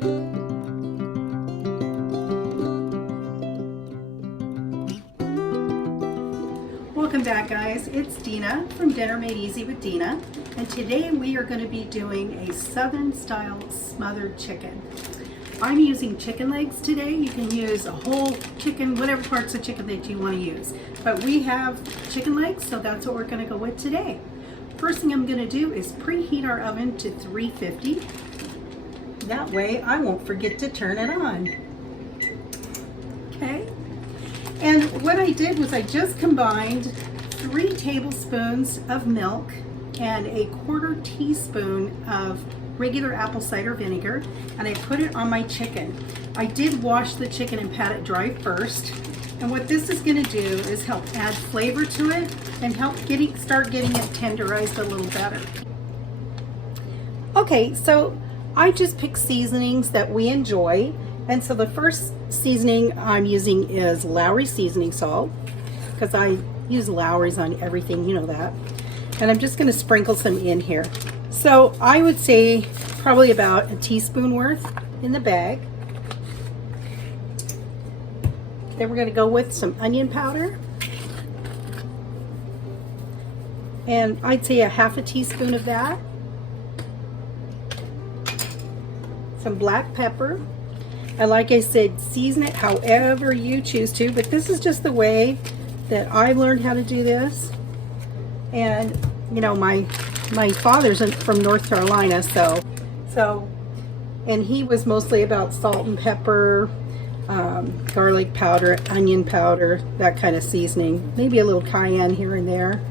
Welcome back, guys. It's Dena from Dinner Made Easy with Dena, and today we are going to be doing a Southern style smothered chicken. I'm using chicken legs today. You can use a whole chicken, whatever parts of chicken that you want to use, but we have chicken legs, so that's what we're going to go with today. First thing I'm going to do is preheat our oven to 350. That way I won't forget to turn it on. Okay. And what I did was I just combined 3 tablespoons of milk and a 1/4 teaspoon of regular apple cider vinegar, and I put it on my chicken. I did wash the chicken and pat it dry first. And what this is going to do is help add flavor to it and help start getting it tenderized a little better. Okay, so I just picked seasonings that we enjoy. And so the first seasoning I'm using is Lowry seasoning salt, because I use Lowry's on everything, you know that. And I'm just going to sprinkle some in here. So I would say probably about a teaspoon worth in the bag. Then we're going to go with some onion powder. And I'd say a 1/2 teaspoon of that. Some black pepper. And like I said, season it however you choose to, but this is just the way that I learned how to do this. And you know, my father's from North Carolina, so and he was mostly about salt and pepper, garlic powder, onion powder, that kind of seasoning, maybe a little cayenne here and there,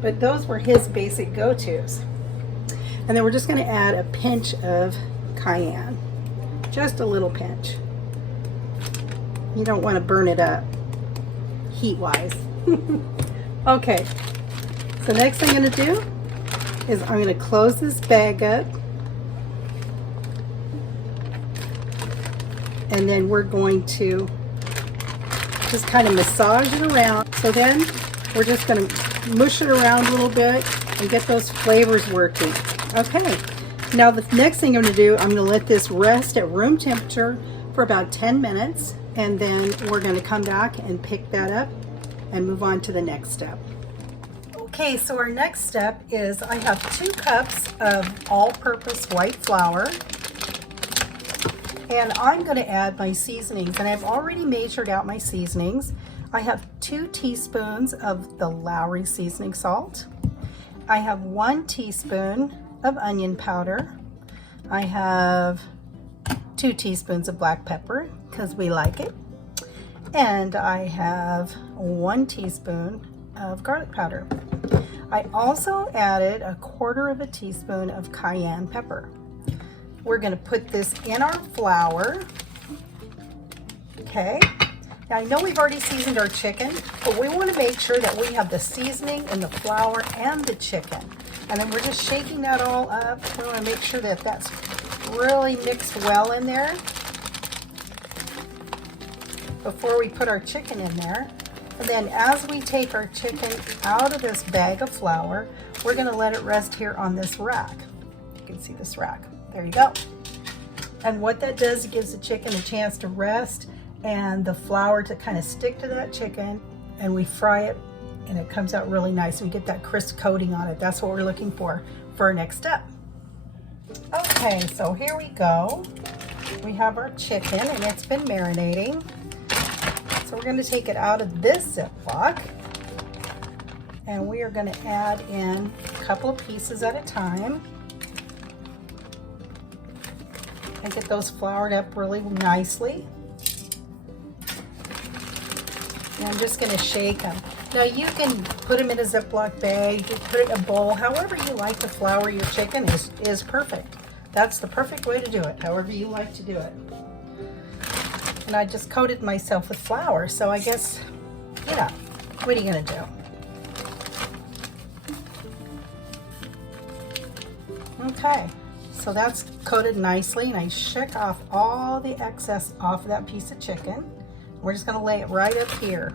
but those were his basic go-tos. And then we're just going to add a pinch of cayenne. Just a little pinch. You don't want to burn it up heat-wise. Okay, so next thing I'm going to do is I'm going to close this bag up, and then we're going to just kind of massage it around. So then we're just going to mush it around a little bit and get those flavors working. Okay. Now the next thing I'm going to do, I'm going to let this rest at room temperature for about 10 minutes, and then we're going to come back and pick that up and move on to the next step. Okay, so our next step is I have 2 cups of all-purpose white flour, and I'm going to add my seasonings, and I've already measured out my seasonings. I have 2 teaspoons of the Lowry seasoning salt. I have 1 teaspoon of onion powder. I have 2 teaspoons of black pepper because we like it, and I have 1 teaspoon of garlic powder. I also added a 1/4 teaspoon of cayenne pepper. We're going to put this in our flour. Okay, now I know we've already seasoned our chicken, but we want to make sure that we have the seasoning in the flour and the chicken. And then we're just shaking that all up. We want to make sure that that's really mixed well in there before we put our chicken in there. And then as we take our chicken out of this bag of flour, we're going to let it rest here on this rack. You can see this rack. There you go. And what that does, it gives the chicken a chance to rest and the flour to kind of stick to that chicken, and we fry it, and it comes out really nice. We get that crisp coating on it. That's what we're looking for our next step. Okay, so here we go. We have our chicken, and it's been marinating. So we're going to take it out of this Ziploc, and we are going to add in a couple of pieces at a time and get those floured up really nicely. And I'm just going to shake them. Now you can put them in a Ziploc bag, you put it in a bowl, however you like to flour your chicken is perfect. That's the perfect way to do it, however you like to do it. And I just coated myself with flour, so I guess, you know, what are you going to do? Okay, so that's coated nicely, and I shook off all the excess off of that piece of chicken. We're just going to lay it right up here.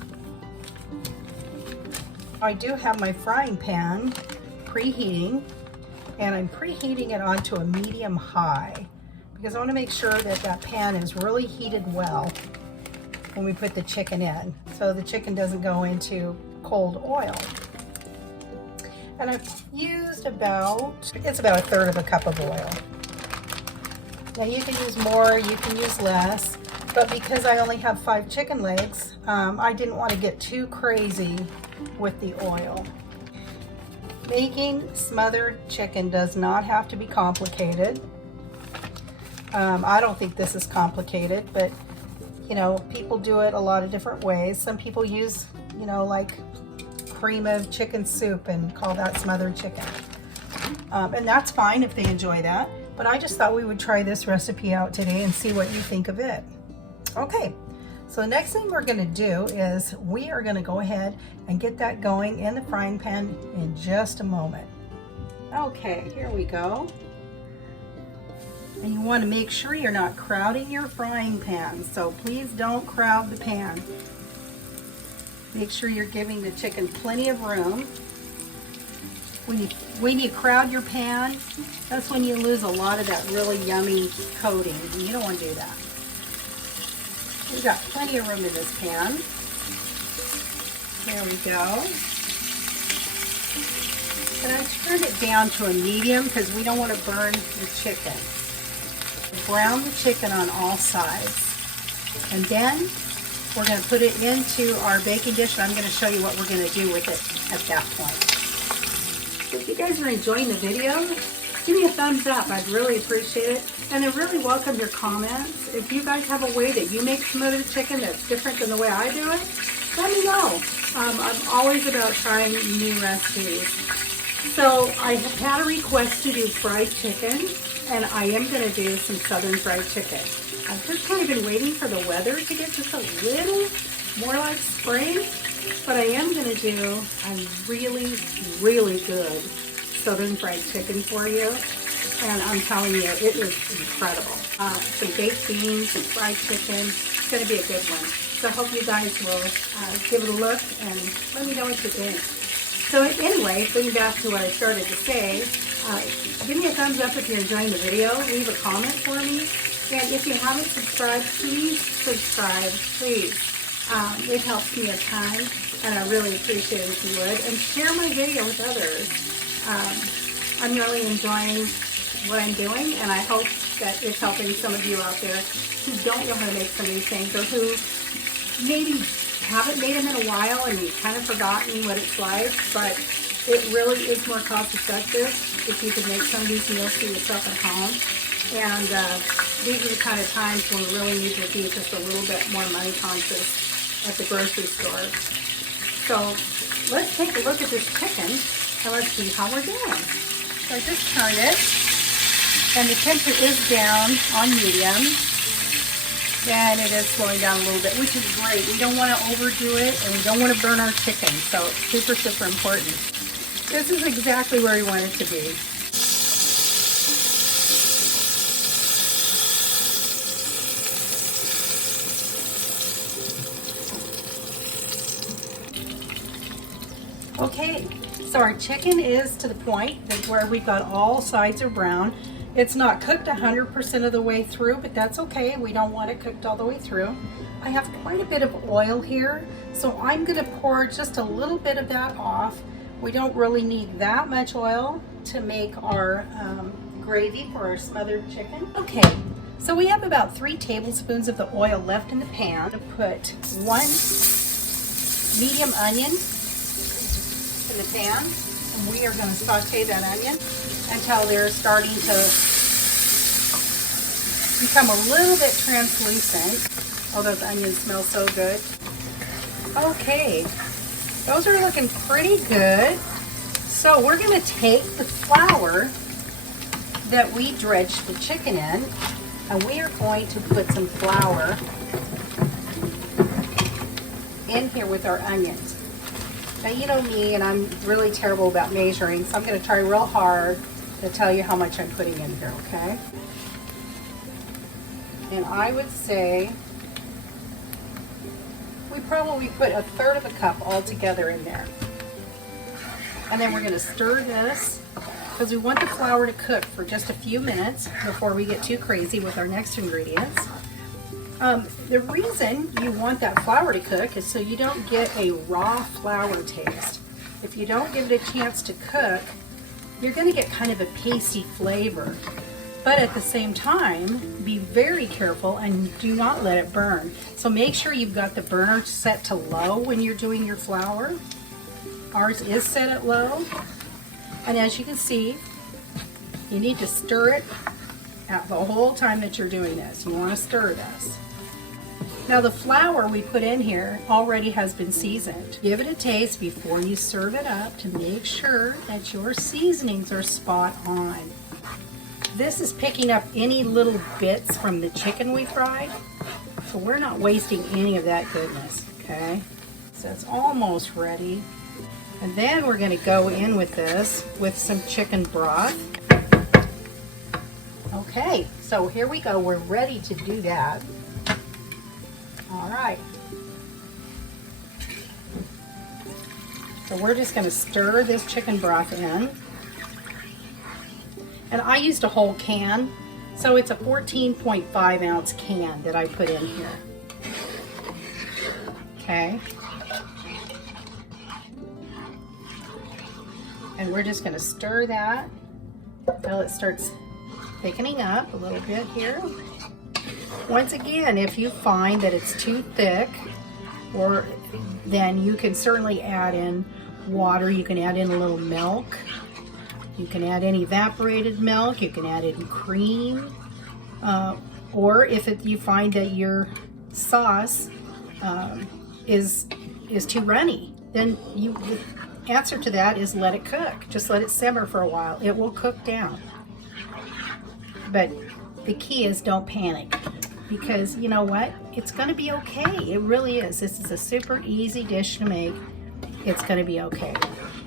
I do have my frying pan preheating, and I'm preheating it onto a medium high because I want to make sure that that pan is really heated well when we put the chicken in, so the chicken doesn't go into cold oil. And I've used it's about 1/3 of a cup of oil. Now you can use more, you can use less, but because I only have 5 chicken legs, I didn't want to get too crazy with the oil. Making smothered chicken does not have to be complicated. I don't think this is complicated, but you know, people do it a lot of different ways. Some people use, you know, like cream of chicken soup and call that smothered chicken. And that's fine if they enjoy that. But I just thought we would try this recipe out today and see what you think of it. Okay, so the next thing we're gonna do is we are gonna go ahead and get that going in the frying pan in just a moment. Okay, here we go. And you want to make sure you're not crowding your frying pan, so please don't crowd the pan. Make sure you're giving the chicken plenty of room. When you crowd your pan, that's when you lose a lot of that really yummy coating, and you don't want to do that. We've got plenty of room in this pan. There we go. And I turned it down to a medium because we don't want to burn the chicken. Brown the chicken on all sides. And then we're going to put it into our baking dish, and I'm going to show you what we're going to do with it at that point. If you guys are enjoying the video, give me a thumbs up. I'd really appreciate it. And I really welcome your comments. If you guys have a way that you make smothered chicken that's different than the way I do it, let me know. I'm always about trying new recipes. So I have had a request to do fried chicken, and I am going to do some southern fried chicken. I've just kind of been waiting for the weather to get just a little more like spring, but I am going to do a really, really good southern fried chicken for you, and I'm telling you, it is incredible. Some baked beans, some fried chicken, it's going to be a good one. So I hope you guys will give it a look and let me know what you think. So anyway, getting back to what I started to say, give me a thumbs up if you're enjoying the video. Leave a comment for me. And if you haven't subscribed, please subscribe, please. It helps me a ton, and I really appreciate it if you would. And share my video with others. I'm really enjoying what I'm doing, and I hope that it's helping some of you out there who don't know how to make some of these things, or who maybe haven't made them in a while and you've kind of forgotten what it's like, but it really is more cost effective if you can make some of these meals for yourself at home. And these are the kind of times when we really need to be just a little bit more money conscious at the grocery store. So let's take a look at this chicken and let's see how we're doing. So I just turned it, and the temperature is down on medium. And it is slowing down a little bit, which is great. We don't want to overdo it, and we don't want to burn our chicken, so it's super, super important. This is exactly where we want it to be. Okay, so our chicken is to the point that where we've got all sides are brown. It's not cooked 100% of the way through, but that's okay. We don't want it cooked all the way through. I have quite a bit of oil here, so I'm going to pour just a little bit of that off. We don't really need that much oil to make our gravy for our smothered chicken. Okay, so we have about 3 tablespoons of the oil left in the pan. To put 1 medium onion in the pan, and we are going to saute that onion until they're starting to become a little bit translucent. Oh, those onions smell so good. Okay, those are looking pretty good. So we're going to take the flour that we dredged the chicken in, and we are going to put some flour in here with our onions. Now, you know me, and I'm really terrible about measuring, so I'm going to try real hard to tell you how much I'm putting in here, okay? And I would say we probably put 1/3 of a cup all together in there. And then we're going to stir this because we want the flour to cook for just a few minutes before we get too crazy with our next ingredients. The reason you want that flour to cook is so you don't get a raw flour taste. If you don't give it a chance to cook, you're going to get kind of a pasty flavor. But at the same time, be very careful and do not let it burn. So make sure you've got the burner set to low when you're doing your flour. Ours is set at low. And as you can see, you need to stir it the whole time that you're doing this. You want to stir this. Now the flour we put in here already has been seasoned. Give it a taste before you serve it up to make sure that your seasonings are spot on. This is picking up any little bits from the chicken we fried, so we're not wasting any of that goodness, okay? So it's almost ready. And then we're going to go in with this with some chicken broth. Okay, so here we go. We're ready to do that. All right. So we're just going to stir this chicken broth in. And I used a whole can, so it's a 14.5 ounce can that I put in here. Okay. And we're just going to stir that until it starts thickening up a little bit here. Once again, if you find that it's too thick, then you can certainly add in water. You can add in a little milk. You can add in evaporated milk. You can add in cream. Or if you find that your sauce is too runny, then the answer to that is let it cook. Just let it simmer for a while. It will cook down. But the key is don't panic, because you know what? It's going to be okay. It really is. This is a super easy dish to make. It's going to be okay.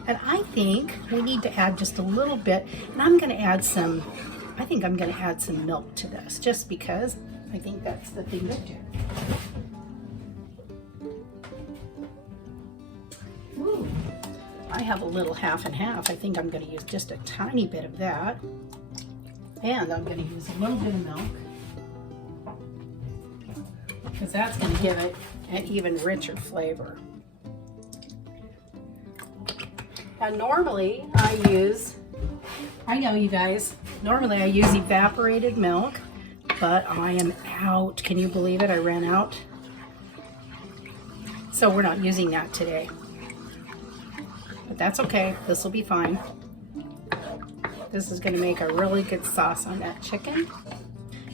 And I think we need to add just a little bit, and I'm going to add some, I think I'm going to add some milk to this, just because I think that's the thing to do. Ooh, I have a little half and half. I think I'm going to use just a tiny bit of that. And I'm going to use a little bit of milk, because that's going to give it an even richer flavor. Now normally I know you guys, normally I use evaporated milk, but I am out. Can you believe it? I ran out. So we're not using that today. But that's okay. This will be fine. This is going to make a really good sauce on that chicken.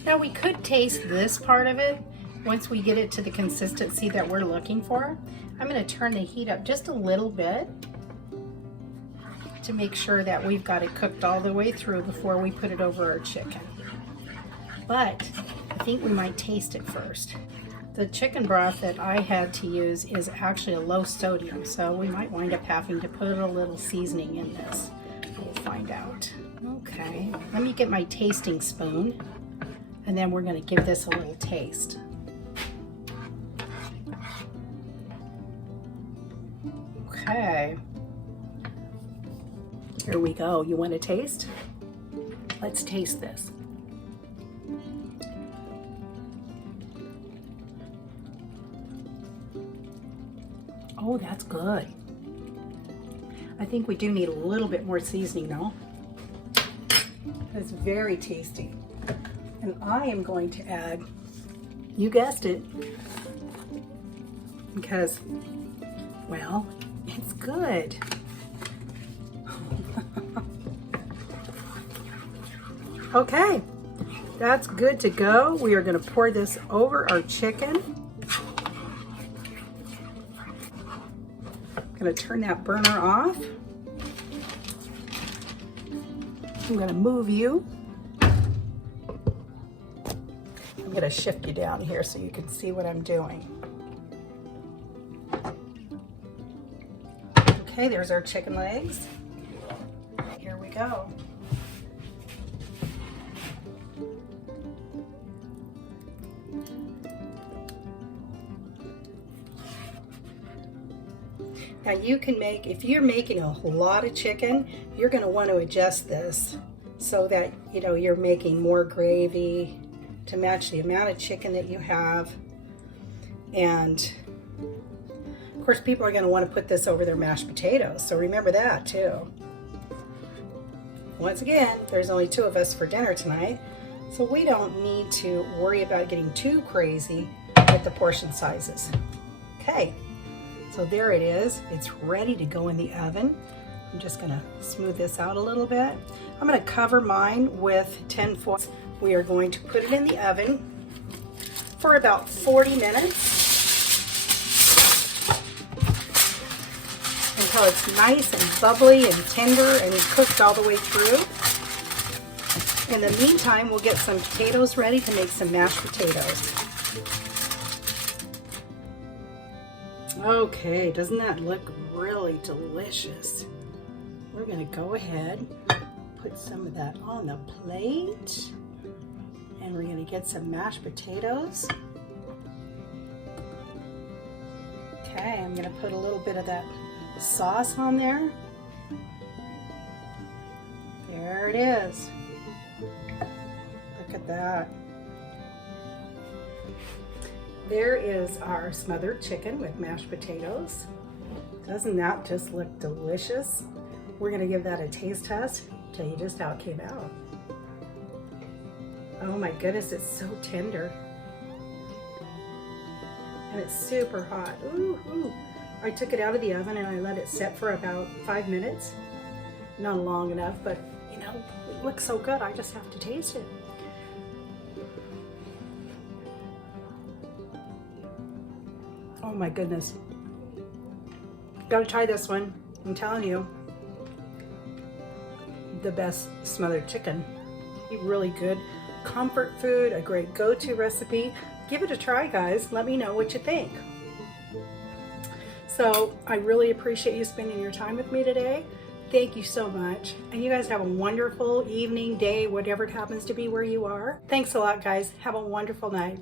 Now we could taste this part of it once we get it to the consistency that we're looking for. I'm going to turn the heat up just a little bit to make sure that we've got it cooked all the way through before we put it over our chicken. But I think we might taste it first. The chicken broth that I had to use is actually a low sodium, so we might wind up having to put a little seasoning in this. We'll find out. Okay, let me get my tasting spoon, and then we're going to give this a little taste. Okay. Here we go. You want to taste? Let's taste this. Oh, that's good. I think we do need a little bit more seasoning though. It's very tasty. And I am going to add, you guessed it, because, well, it's good. Okay, that's good to go. We are going to pour this over our chicken. I'm going to turn that burner off. I'm going to move you. I'm going to shift you down here so you can see what I'm doing. Okay, there's our chicken legs. Here we go. Now you can make, if you're making a lot of chicken, you're going to want to adjust this so that, you know, you're making more gravy to match the amount of chicken that you have. And of course, people are going to want to put this over their mashed potatoes, so remember that too. Once again, there's only 2 of us for dinner tonight, so we don't need to worry about getting too crazy with the portion sizes. Okay, so there it is. It's ready to go in the oven. I'm just going to smooth this out a little bit. I'm going to cover mine with tin foil. We are going to put it in the oven for about 40 minutes until it's nice and bubbly and tender and cooked all the way through. In the meantime, we'll get some potatoes ready to make some mashed potatoes. Okay, doesn't that look really delicious? We're going to go ahead, put some of that on the plate, and we're going to get some mashed potatoes. Okay, I'm going to put a little bit of that sauce on there. There it is. Look at that. There is our smothered chicken with mashed potatoes. Doesn't that just look delicious? We're going to give that a taste test, tell you just how it came out. Oh my goodness, it's so tender. And it's super hot. Ooh, ooh. I took it out of the oven and I let it set for about 5 minutes. Not long enough, but you know, it looks so good, I just have to taste it. Oh my goodness. Gotta try this one. I'm telling you. The best smothered chicken. Really good comfort food, a great go-to recipe. Give it a try, guys. Let me know what you think. So I really appreciate you spending your time with me today. Thank you so much. And you guys have a wonderful evening, day, whatever it happens to be where you are. Thanks a lot, guys. Have a wonderful night.